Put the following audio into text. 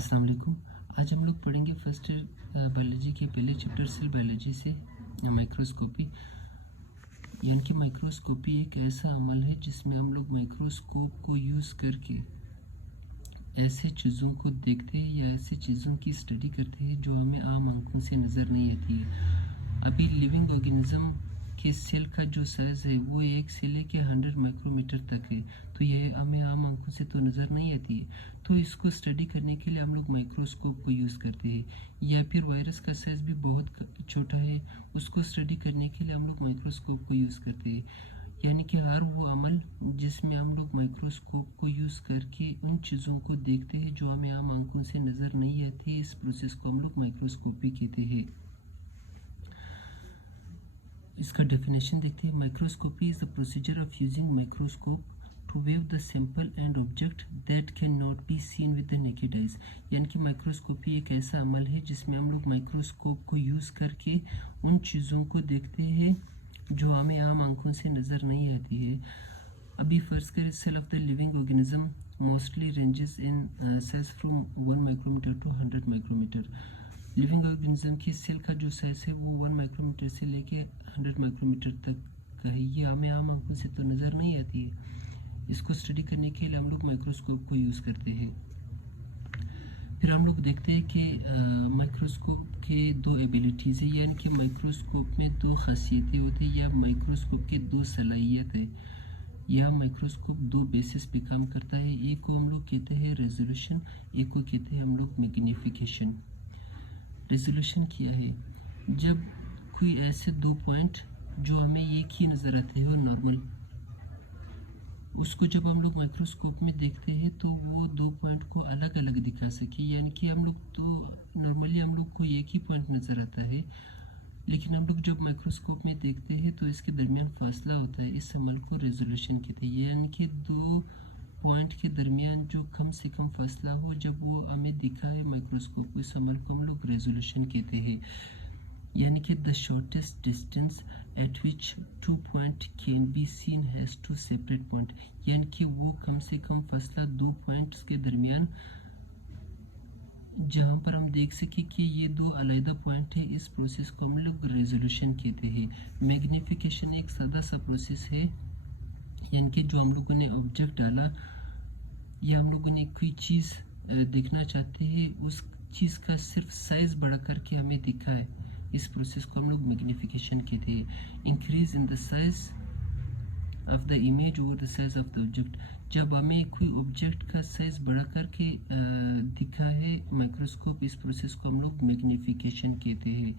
अस्सलाम वालेकुम। आज हम लोग पढ़ेंगे फर्स्ट बायोलॉजी के पहले चैप्टर सेल बायोलॉजी से माइक्रोस्कोपी। यानी कि माइक्रोस्कोपी एक ऐसा अमल है जिसमें हम लोग माइक्रोस्कोप को यूज़ करके ऐसे चीज़ों को देखते हैं या ऐसे चीज़ों की स्टडी करते हैं जो हमें आम आंखों से नज़र नहीं आती है। अभी लिविंग ऑर्गेनिज्म के सेल का जो साइज़ है वो एक से लेके 100 माइक्रोमीटर तक है, तो यह हमें आम आंखों से तो नज़र नहीं आती है। तो इसको स्टडी करने के लिए हम लोग माइक्रोस्कोप को यूज़ करते हैं। या फिर वायरस का साइज़ भी बहुत छोटा है, उसको स्टडी करने के लिए हम लोग माइक्रोस्कोप को यूज़ करते हैं। यानी कि हर वो अमल जिसमें हम लोग माइक्रोस्कोप को यूज़ करके उन चीज़ों को देखते हैं जो हमें आम आंखों से नज़र नहीं आती, इस प्रोसेस को हम लोग माइक्रोस्कोपी कहते हैं। इसका डेफिनेशन देखते हैं। Microscopy is the procedure of using microscope to view the sample and object that can not be seen with the naked eyes. यानी कि माइक्रोस्कोपी एक ऐसा अमल है जिसमें हम लोग माइक्रोस्कोप को यूज़ करके उन चीज़ों को देखते हैं जो हमें आम आंखों से नज़र नहीं आती है। अभी फर्ज करें cell of the living organism mostly ranges in size from 1 micrometer to 100 micrometer. Living organism की सेल का जो साइज है वो 1 माइक्रोमीटर से लेके 100 माइक्रोमीटर तक का है। ये हमें आम आंखों से तो नज़र नहीं आती है। इसको स्टडी करने के लिए हम लोग माइक्रोस्कोप को यूज़ करते हैं। फिर हम लोग देखते हैं कि माइक्रोस्कोप के दो एबिलिटीज़ है, यानी कि माइक्रोस्कोप में दो खासियतें होती हैं या माइक्रोस्कोप के दो सलाहियत है। यह माइक्रोस्कोप दो बेसिस पे काम करता है। एक को हम लोग कहते हैं रेजोल्यूशन, एक को कहते हैं हम लोग मैग्नीफिकेशन। रेजोल्यूशन क्या है? जब कोई ऐसे दो पॉइंट जो हमें एक ही नज़र आते हैं नॉर्मल, उसको जब हम लोग माइक्रोस्कोप में देखते हैं तो वो दो पॉइंट को अलग अलग दिखा सके। यानी कि हम लोग तो नॉर्मली हम लोग को एक ही पॉइंट नज़र आता है, लेकिन हम लोग जब माइक्रोस्कोप में देखते हैं तो इसके दरमियान फासला होता है। इस अमल को रेजोल्यूशन कहते हैं। यानी कि दो पॉइंट के दरमियान जो कम से कम फासला हो, जब वो हमें दिखा है माइक्रोस्कोप को, इस अमल को हम लोग रेजोल्यूशन कहते हैं। यानी कि the shortest distance at which two point can be seen has to separate point. यानी कि वो कम से कम फासला दो पॉइंट्स के दरमियान जहाँ पर हम देख सकें कि ये दो अलग पॉइंट है, इस प्रोसेस को हम लोग रेजोल्यूशन कहते हैं। मैग्नीफिकेशन एक सादा सा प्रोसेस है, यानी कि जो हम लोगों ने ऑब्जेक्ट डाला या हम लोगों ने कोई चीज़ देखना चाहते हैं, उस चीज़ का सिर्फ साइज़ बड़ा करके हमें दिखा है, इस प्रोसेस को हम लोग मैग्नीफिकेशन कहते हैं। Increase in the size of the image over the size of the object. जब हमें कोई ऑब्जेक्ट का साइज़ बड़ा करके दिखा है माइक्रोस्कोप, इस प्रोसेस को हम लोग मैग्नीफिकेशन कहते हैं।